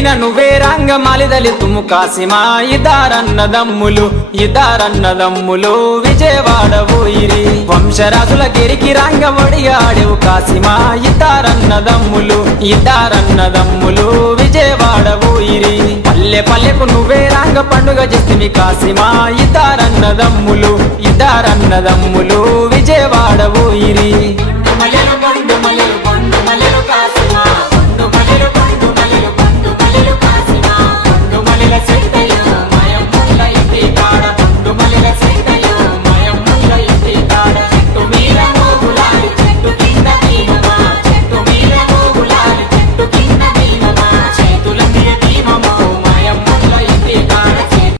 అయిన నువ్వే రంగమాలిదలి తుమ్ము కాసిమా ఇదారన్నదమ్ములు విజయవాడ ఊయిరి వంశరాజుల గిరికి రంగమొడిగాడెవు కాసిమా ఇదారన్నదమ్ములు విజయవాడ ఊయిరి పల్లె పల్లెకు నువ్వే రంగ పండుగ చేస్తివి కాసిమా ఇదారన్నదమ్ములు విజయవాడ ఊయిరి